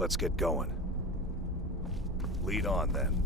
Let's get going. Lead on, then.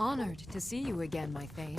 Honored to see you again, my Thane.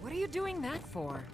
What are you doing that for?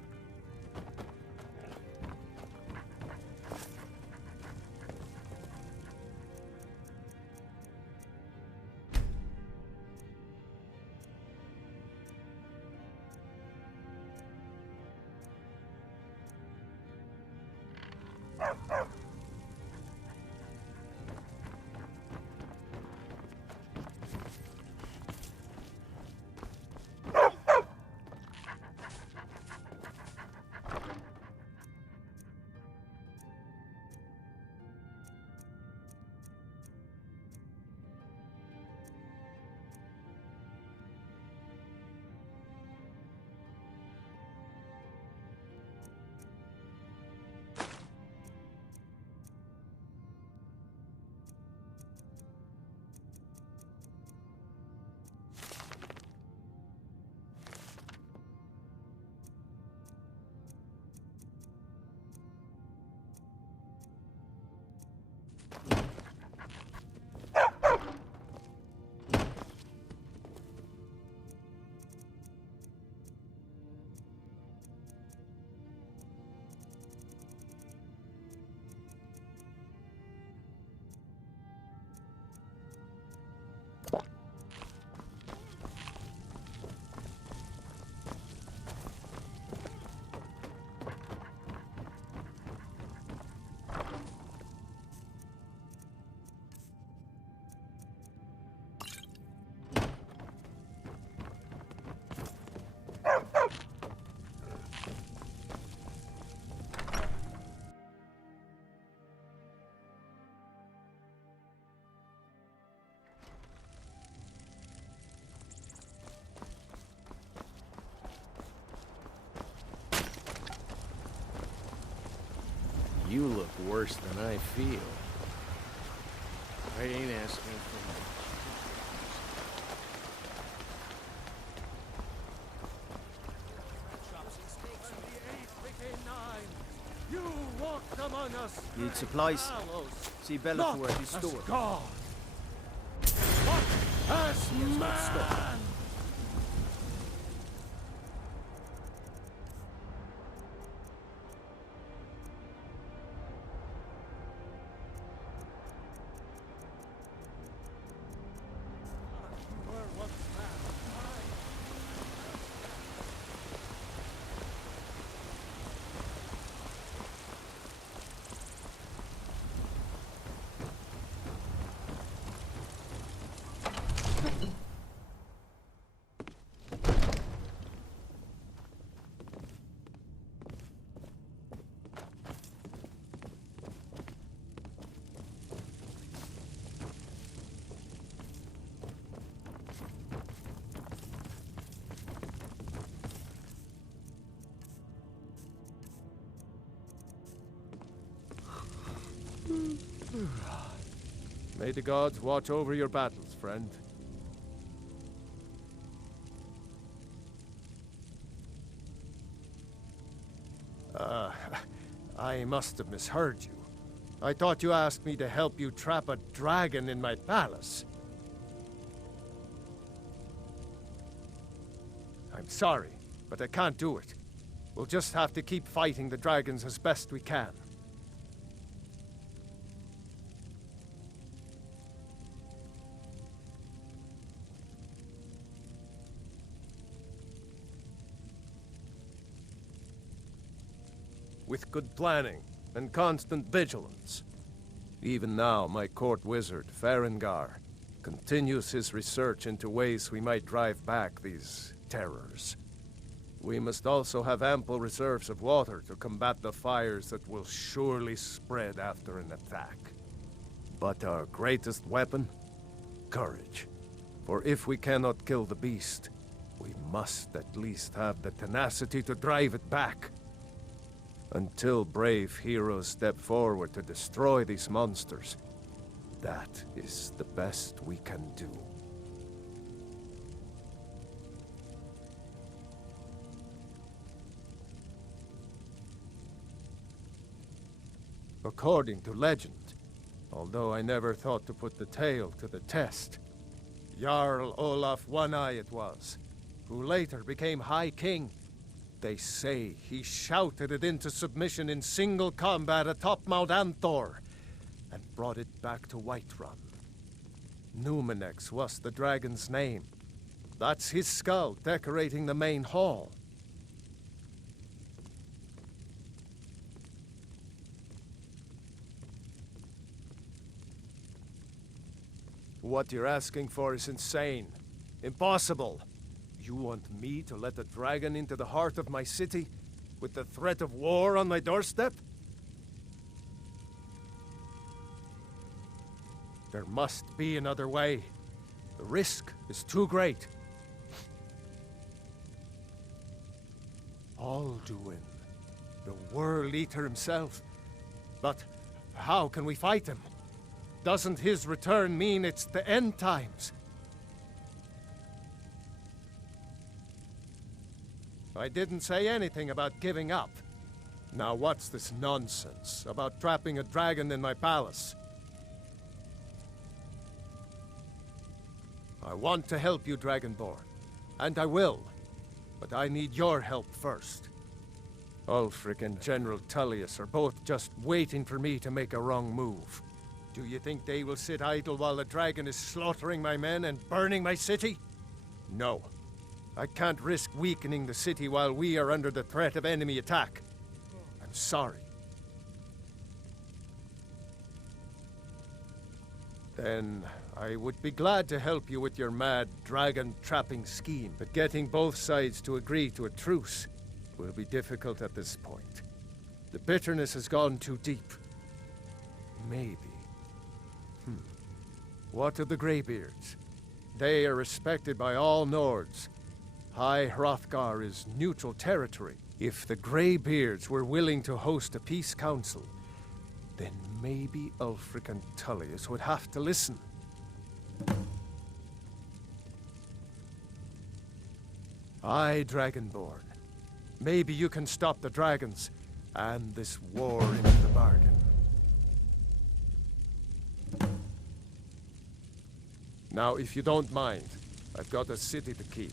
You look worse than I feel. I ain't asking for much. You walked among us. Need supplies? See Bellator at his store. God. What as man? You were once man. May the gods watch over your battles, friend. I must have misheard you. I thought you asked me to help you trap a dragon in my palace. I'm sorry, but I can't do it. We'll just have to keep fighting the dragons as best we can. With good planning, and constant vigilance. Even now, my court wizard, Farengar, continues his research into ways we might drive back these terrors. We must also have ample reserves of water to combat the fires that will surely spread after an attack. But our greatest weapon? Courage. For if we cannot kill the beast, we must at least have the tenacity to drive it back. Until brave heroes step forward to destroy these monsters, that is the best we can do. According to legend, although I never thought to put the tale to the test, Jarl Olaf One-Eye it was, who later became High King. They say he shouted it into submission in single combat atop Mount Anthor, and brought it back to Whiterun. Numenex was the dragon's name. That's his skull decorating the main hall. What you're asking for is insane. Impossible. You want me to let a dragon into the heart of my city, with the threat of war on my doorstep? There must be another way. The risk is too great. Alduin, the World Eater himself. But how can we fight him? Doesn't his return mean it's the end times? I didn't say anything about giving up. Now what's this nonsense about trapping a dragon in my palace? I want to help you, Dragonborn, and I will, but I need your help first. Ulfric and General Tullius are both just waiting for me to make a wrong move. Do you think they will sit idle while the dragon is slaughtering my men and burning my city? No. I can't risk weakening the city while we are under the threat of enemy attack. I'm sorry. Then I would be glad to help you with your mad dragon-trapping scheme, but getting both sides to agree to a truce will be difficult at this point. The bitterness has gone too deep. Maybe. What of the Greybeards? They are respected by all Nords. High Hrothgar is neutral territory. If the Greybeards were willing to host a peace council, then maybe Ulfric and Tullius would have to listen. Aye, Dragonborn. Maybe you can stop the dragons, and this war in the bargain. Now, if you don't mind, I've got a city to keep.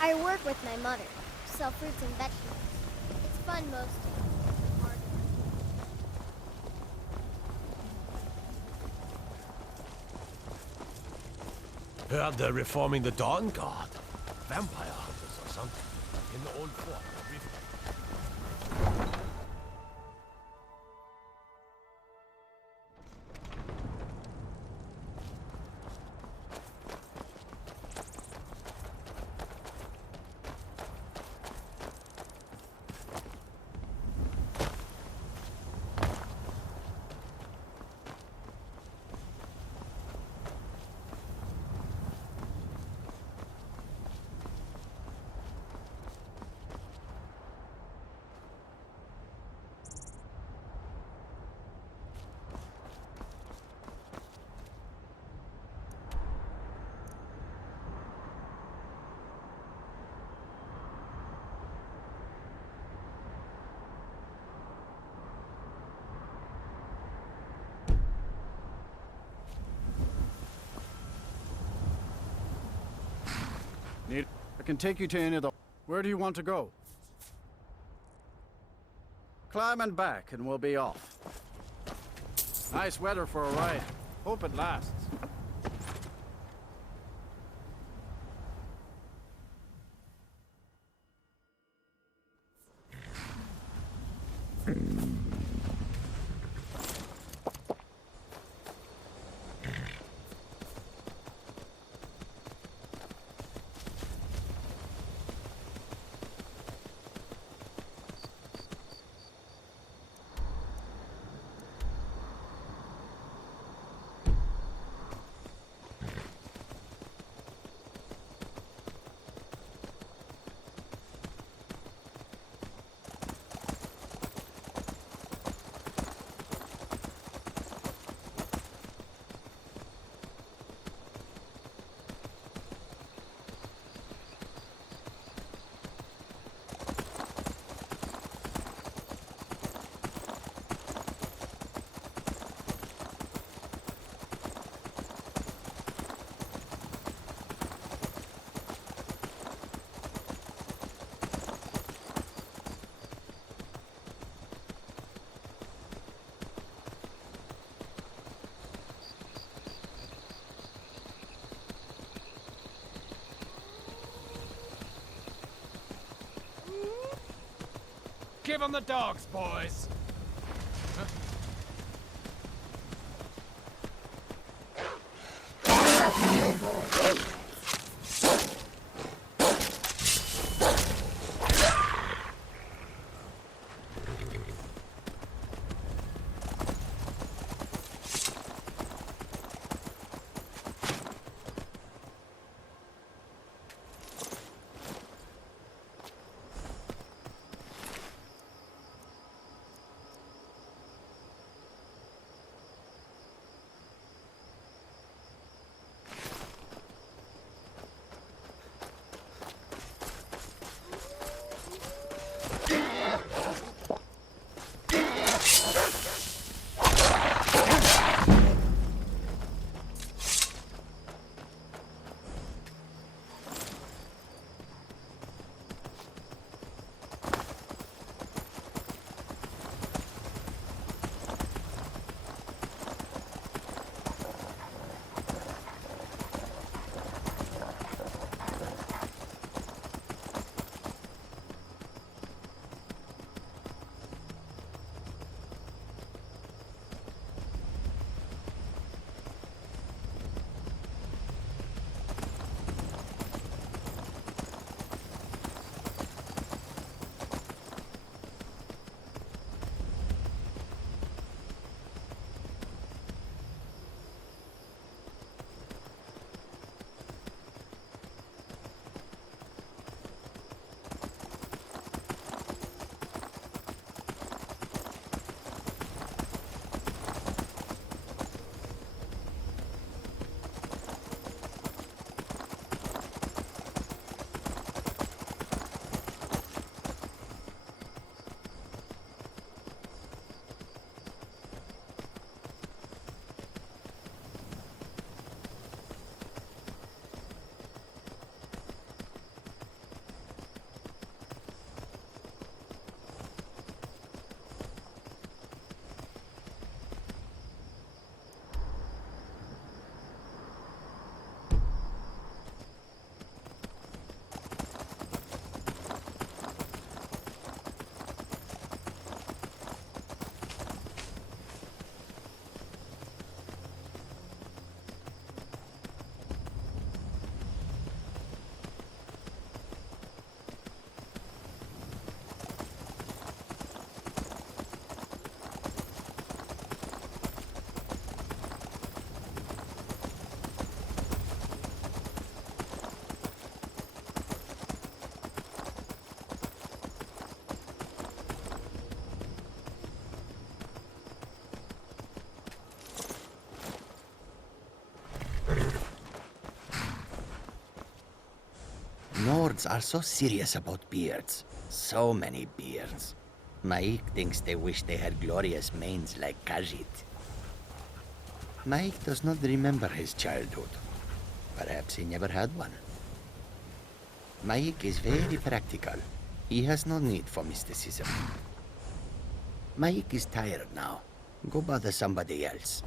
I work with my mother, sell fruits and vegetables. It's fun most of it. Hard. Heard they're reforming the Dawn Guard. vampire hunters or something in the old fort or rift. I can take you to any of the... Where do you want to go? Climb and back, and we'll be off. Nice weather for a ride. Hope it lasts. Give them the dogs, boys! lords are so serious about beards. So many beards. Maik thinks they wish they had glorious manes like Khajiit. Maik does not remember his childhood. Perhaps he never had one. Maik is very practical. He has no need for mysticism. Maik is tired now. Go bother somebody else.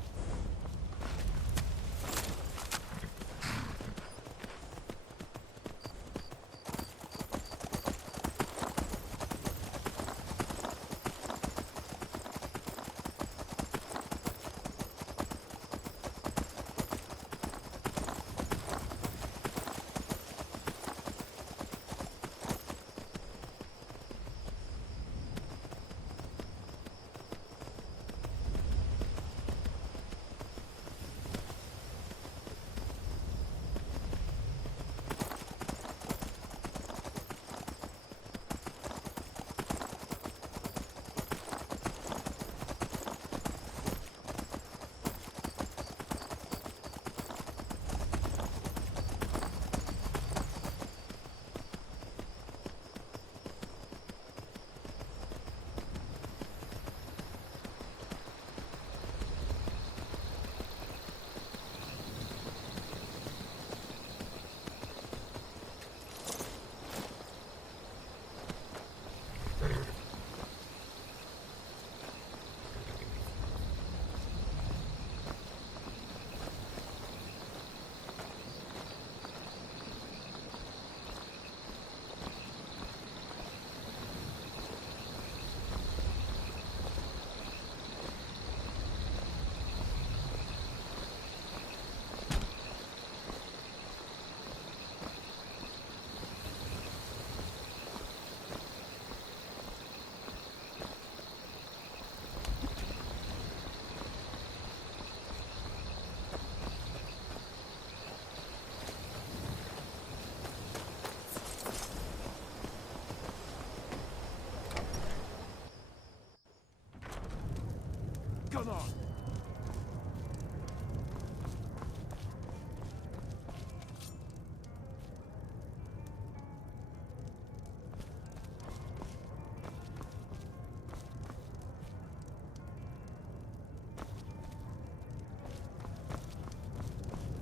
Come on.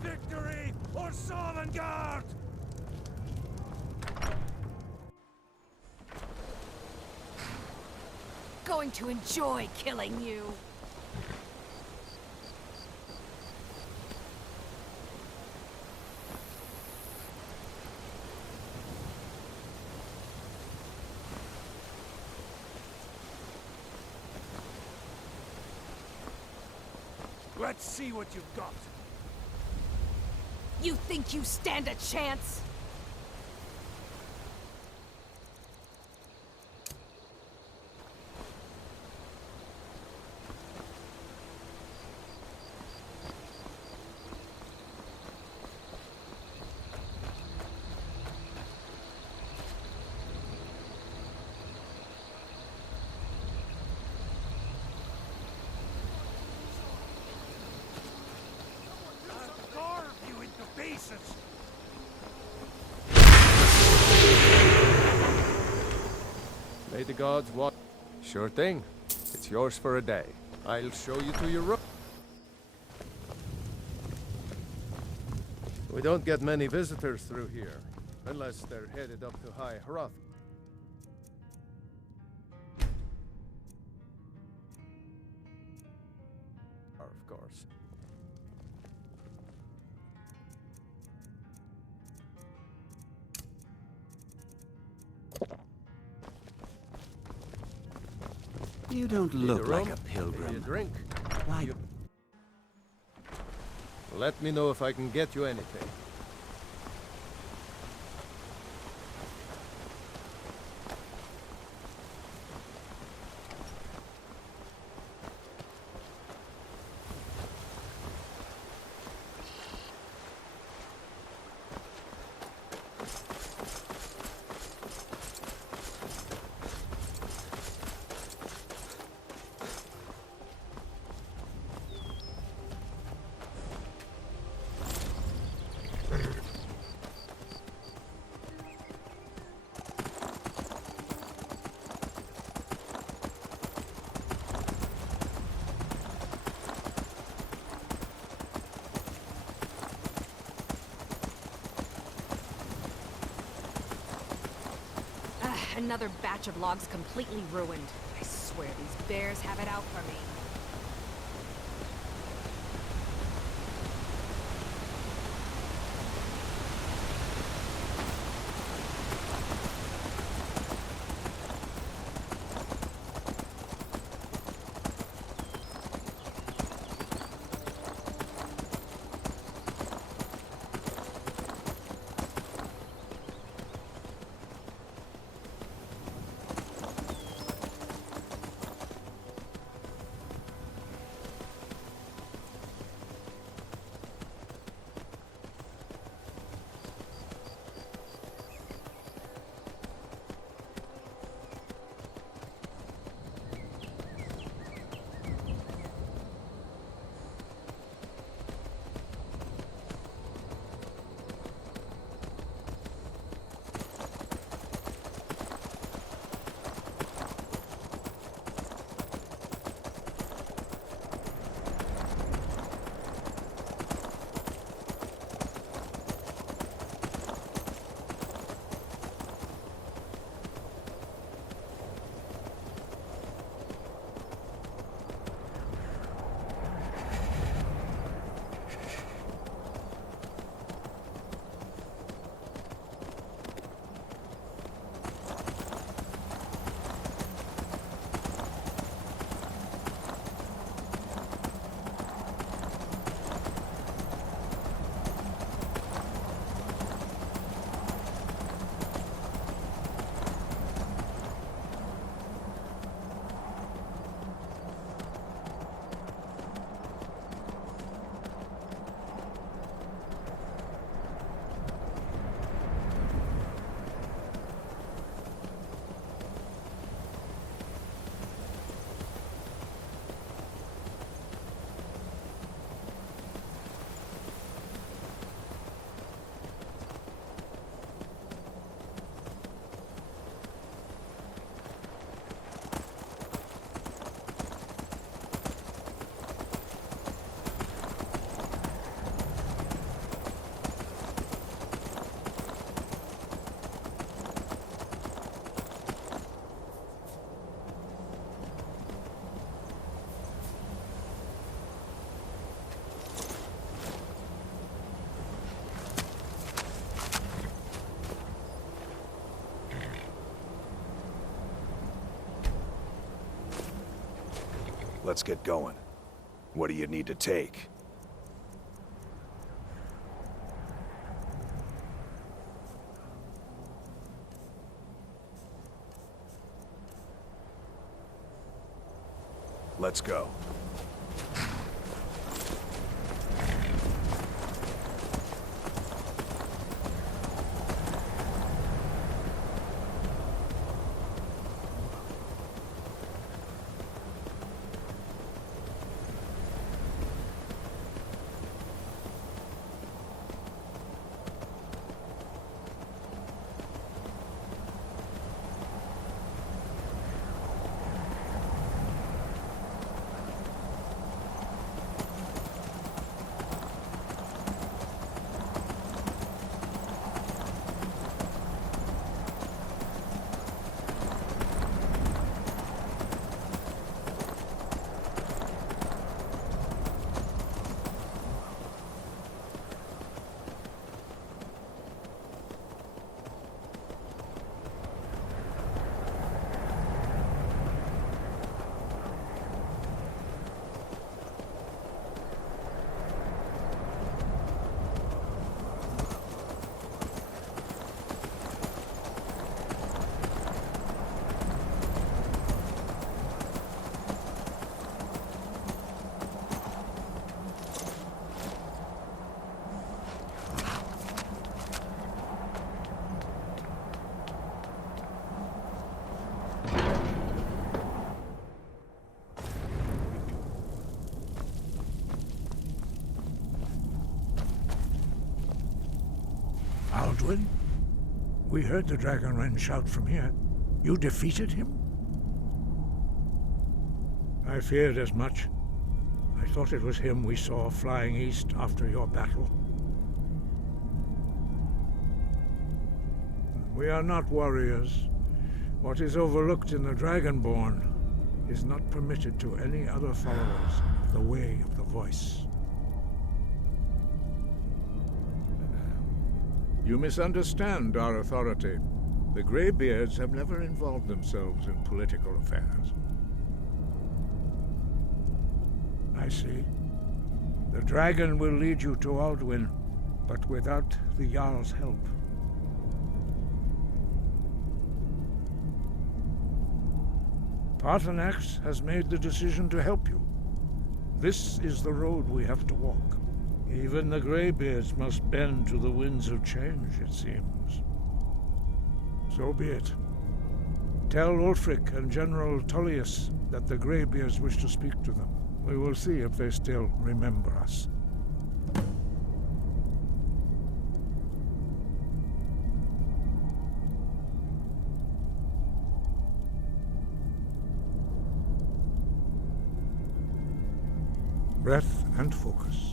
Victory or Sovngarde! Going to enjoy killing you. Let's see what you've got. You think you stand a chance? May the gods watch. Sure thing. It's yours for a day. I'll show you to your room. We don't get many visitors through here, unless they're headed up to High Hroth. Of course. You don't Need look a like room? a Need a pilgrim. drink? Why? Let me know if I can get you anything. another batch of logs completely ruined. I swear these bears have it out for me. Let's get going. What do you need to take? Let's go. Aldwin? We heard the Dragonren shout from here. You defeated him? I feared as much. I thought it was him we saw flying east after your battle. We are not warriors. What is overlooked in the Dragonborn is not permitted to any other followers of the Way of the Voice. You misunderstand our authority. The Greybeards have never involved themselves in political affairs. I see. The dragon will lead you to Alduin, but without the Jarl's help. Paarthurnax has made the decision to help you. This is the road we have to walk. Even the Greybeards must bend to the winds of change, it seems. So be it. Tell Ulfric and General Tullius that the Greybeards wish to speak to them. We will see if they still remember us. Breath and focus.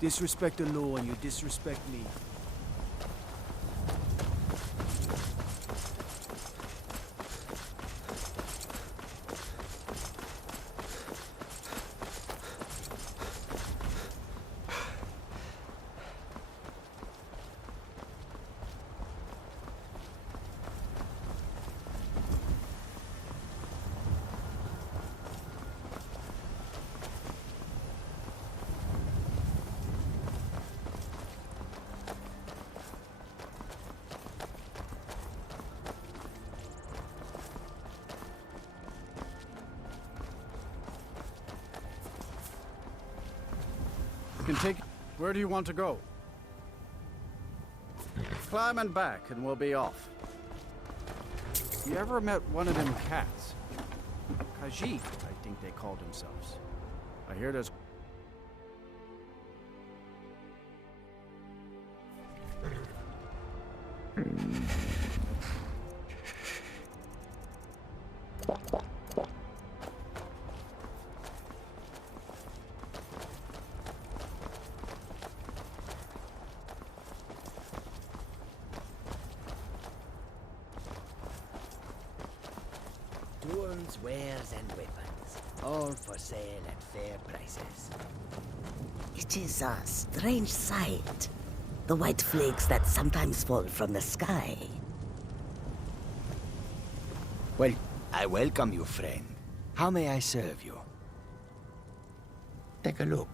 Disrespect the law and you disrespect me. You can take... Where do you want to go? Climb and back, and we'll be off. You ever met one of them cats? Khajiit, I think they called themselves. I hear there's... Tools, wares, and weapons, all for sale at fair prices. It is a strange sight. The white flakes that sometimes fall from the sky. Well, I welcome you, friend. How may I serve you? Take a look.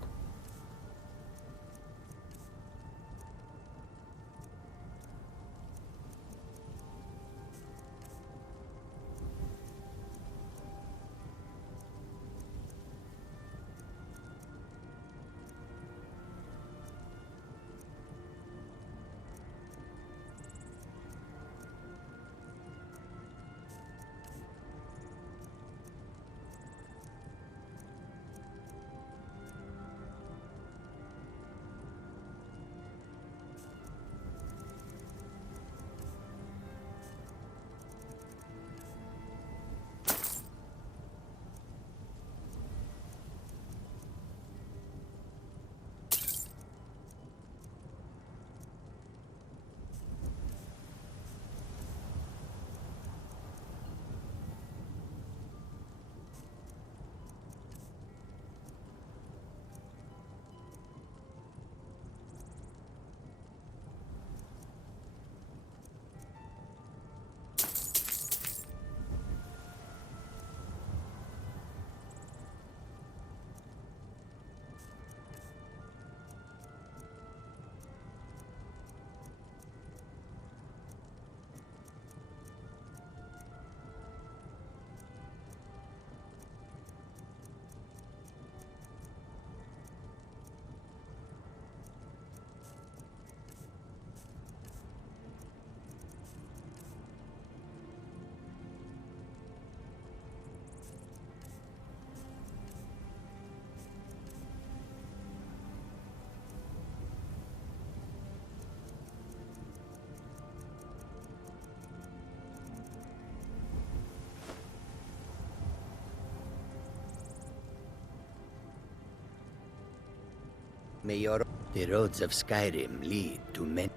The roads of Skyrim lead to many.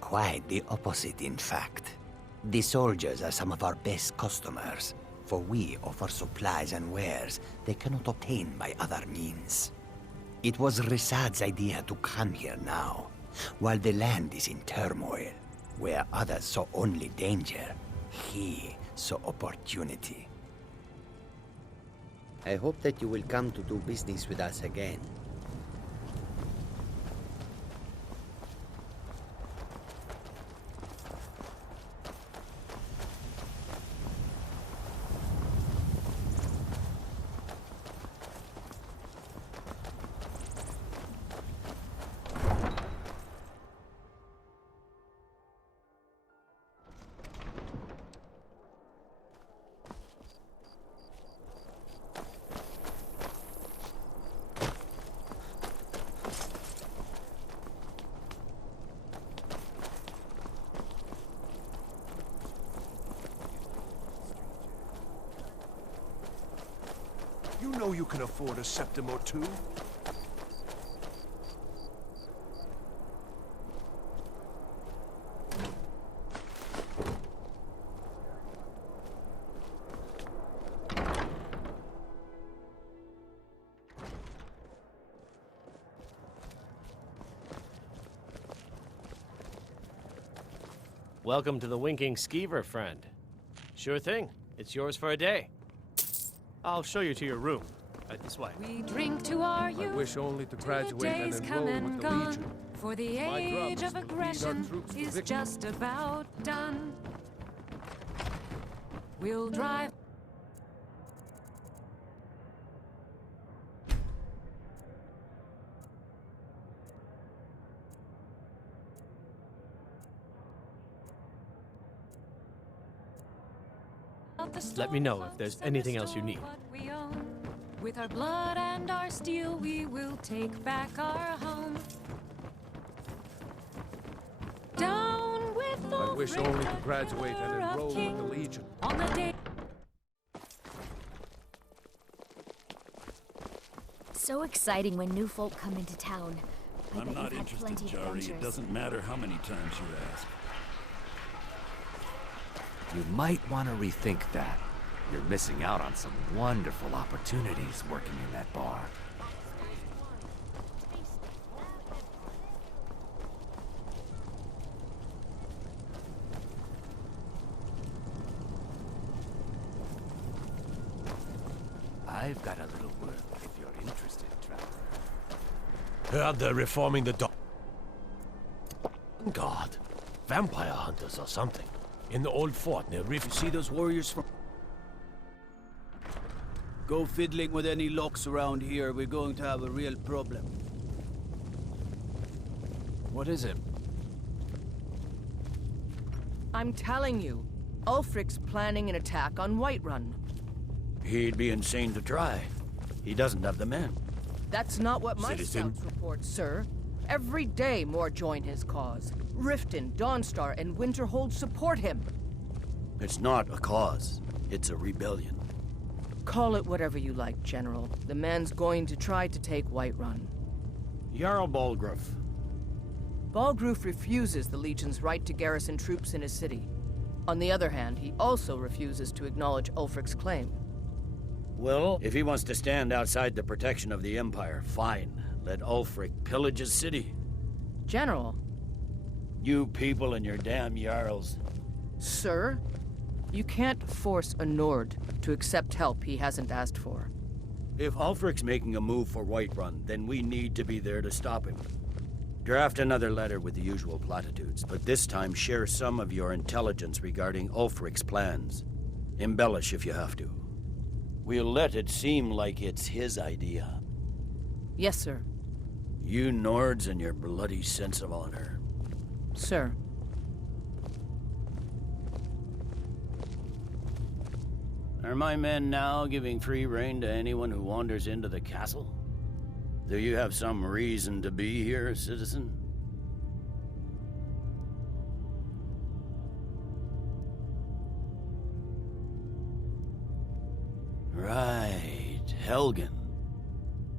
Quite the opposite, in fact. The soldiers are some of our best customers, for we offer supplies and wares they cannot obtain by other means. It was Risad's idea to come here now, while the land is in turmoil. Where others saw only danger, he saw opportunity. I hope that you will come to do business with us again. You know you can afford a septim or two. Welcome to the Winking Skeever, friend. Sure thing. It's yours for a day. I'll show you to your room. Right this way. We drink to our youth. I wish only to till graduate the and days enroll come and with the gone. Legion. For the My age drums of will lead our aggression troops to is victory. just about done. We'll drive. Let me know if there's anything else you need. With our blood and our steel, we will take back our home. Down with the I wish only to graduate and enroll with the Legion. On the day. So exciting when new folk come into town. I'm not interested, Jari. It doesn't matter how many times you ask. You might want to rethink that. You're missing out on some wonderful opportunities working in that bar. I've got a little work if you're interested, traveler. Heard they're reforming the God. Vampire hunters or something. In the old fort near Rift. You see those warriors from... Go fiddling with any locks around here, we're going to have a real problem. What is it? I'm telling you, Ulfric's planning an attack on Whiterun. He'd be insane to try. He doesn't have the men. That's not what my Citizen. scouts report, sir. Every day more join his cause. Riften, Dawnstar, and Winterhold support him. It's not a cause. It's a rebellion. Call it whatever you like, General. The man's going to try to take Whiterun. Jarl Balgruuf. Balgruuf refuses the Legion's right to garrison troops in his city. On the other hand, he also refuses to acknowledge Ulfric's claim. Well, if he wants to stand outside the protection of the Empire, fine. Let Ulfric pillage his city. General. You people and your damn Jarls. Sir, you can't force a Nord to accept help he hasn't asked for. If Ulfric's making a move for Whiterun, then we need to be there to stop him. Draft another letter with the usual platitudes, but this time share some of your intelligence regarding Ulfric's plans. Embellish if you have to. We'll let it seem like it's his idea. Yes, sir. You Nords and your bloody sense of honor. Sir. Are my men now giving free rein to anyone who wanders into the castle? Do you have some reason to be here, citizen? Right, Helgen.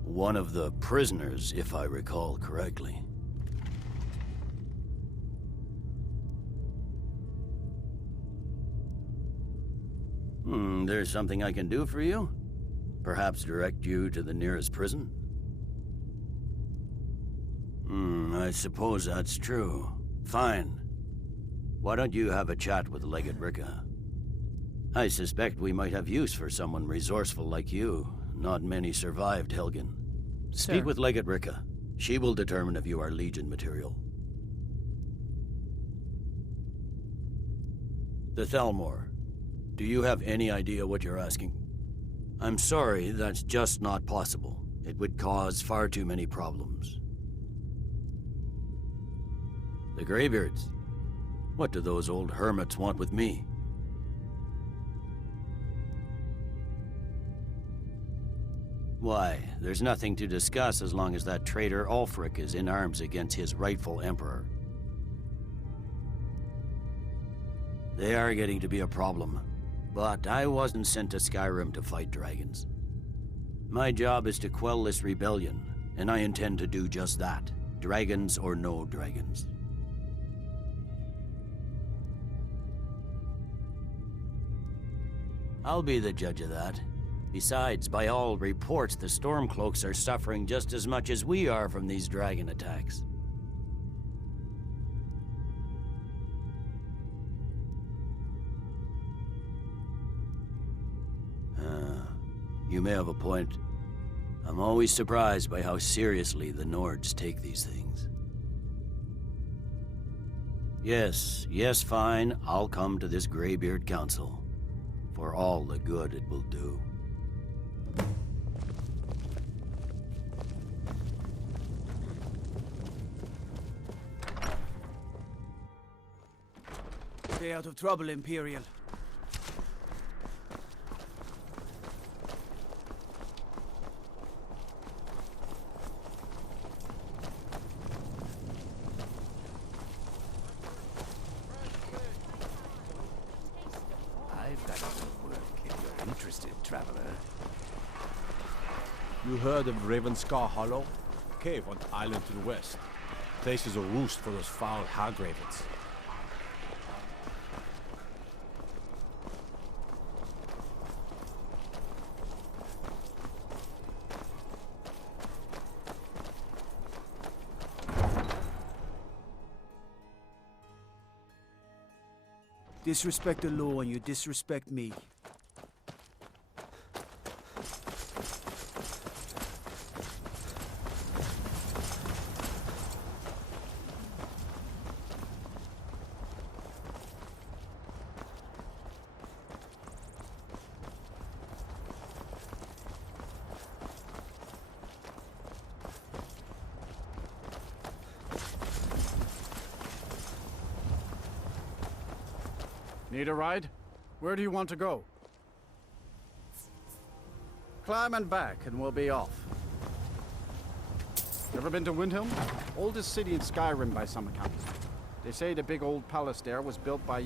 One of the prisoners, if I recall correctly. There's something I can do for you? Perhaps direct you to the nearest prison? I suppose that's true. Fine. Why don't you have a chat with Legate Ricka? I suspect we might have use for someone resourceful like you. Not many survived, Helgen. Sir. Speak with Legate Ricka. She will determine if you are Legion material. The Thalmor. Do you have any idea what you're asking? I'm sorry, that's just not possible. It would cause far too many problems. The Greybeards? What do those old hermits want with me? Why, there's nothing to discuss as long as that traitor Ulfric is in arms against his rightful emperor. They are getting to be a problem, but I wasn't sent to Skyrim to fight dragons. My job is to quell this rebellion, and I intend to do just that, dragons or no dragons. I'll be the judge of that. Besides, by all reports, the Stormcloaks are suffering just as much as we are from these dragon attacks. You may have a point. I'm always surprised by how seriously the Nords take these things. Yes, fine. I'll come to this Greybeard Council. For all the good it will do. Stay out of trouble, Imperial. I've got other work if you're interested, traveler. You heard of Ravenscar Hollow? Cave on the island to the west. Place is a roost for those foul hag-ravens. Disrespect the law and you disrespect me. Need a ride? Where do you want to go? Climb and back, and we'll be off. Ever been to Windhelm? Oldest city in Skyrim by some accounts. They say the big old palace there was built by...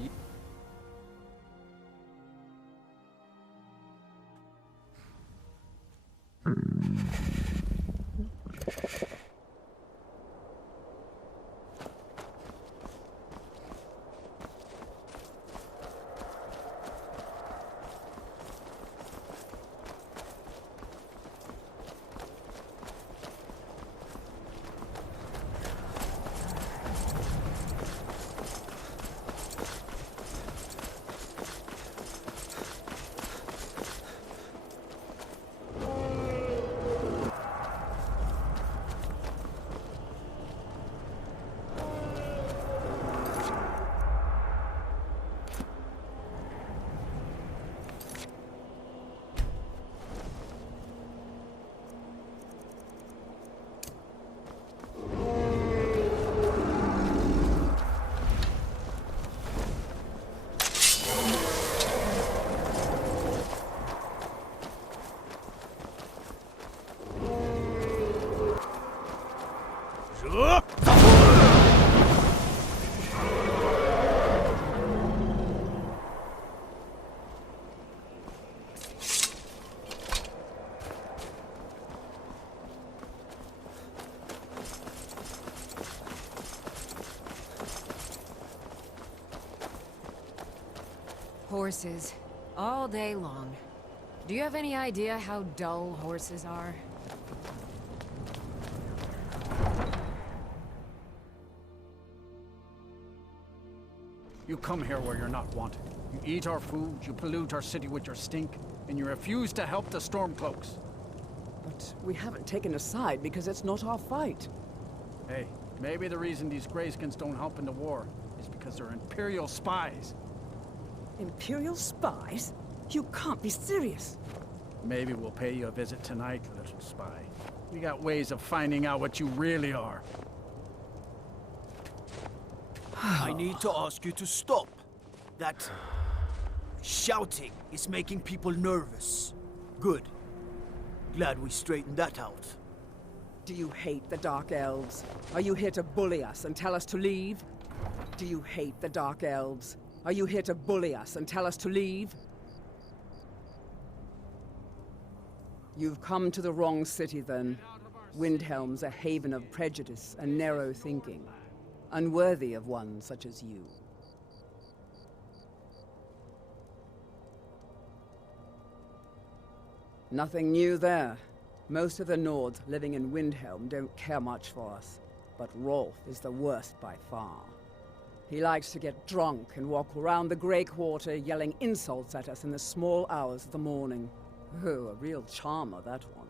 Horses. All day long. Do you have any idea how dull horses are? You come here where you're not wanted. You eat our food, you pollute our city with your stink, and you refuse to help the Stormcloaks. But we haven't taken a side because it's not our fight. Hey, maybe the reason these Greyskins don't help in the war is because they're Imperial spies. Imperial spies? You can't be serious. Maybe we'll pay you a visit tonight, little spy. We got ways of finding out what you really are. I need to ask you to stop. That shouting is making people nervous. Good. Glad we straightened that out. Do you hate the Dark Elves? Are you here to bully us and tell us to leave? Do you hate the Dark Elves? Are you here to bully us and tell us to leave? You've come to the wrong city, then. Windhelm's a haven of prejudice and narrow thinking, unworthy of one such as you. Nothing new there. Most of the Nords living in Windhelm don't care much for us, but Rolf is the worst by far. He likes to get drunk and walk around the Grey Quarter yelling insults at us in the small hours of the morning. Oh, a real charmer, that one.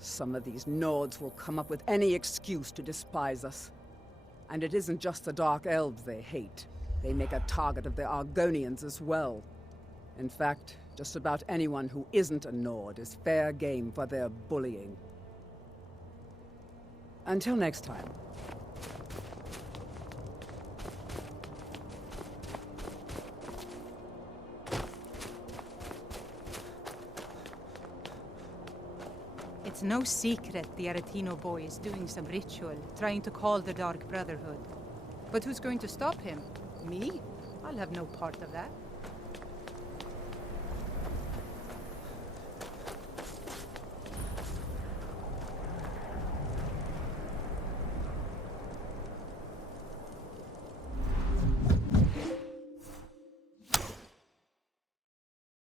Some of these Nords will come up with any excuse to despise us. And it isn't just the Dark Elves they hate. They make a target of the Argonians as well. In fact, just about anyone who isn't a Nord is fair game for their bullying. Until next time. It's no secret the Aretino boy is doing some ritual, trying to call the Dark Brotherhood. But who's going to stop him? Me? I'll have no part of that.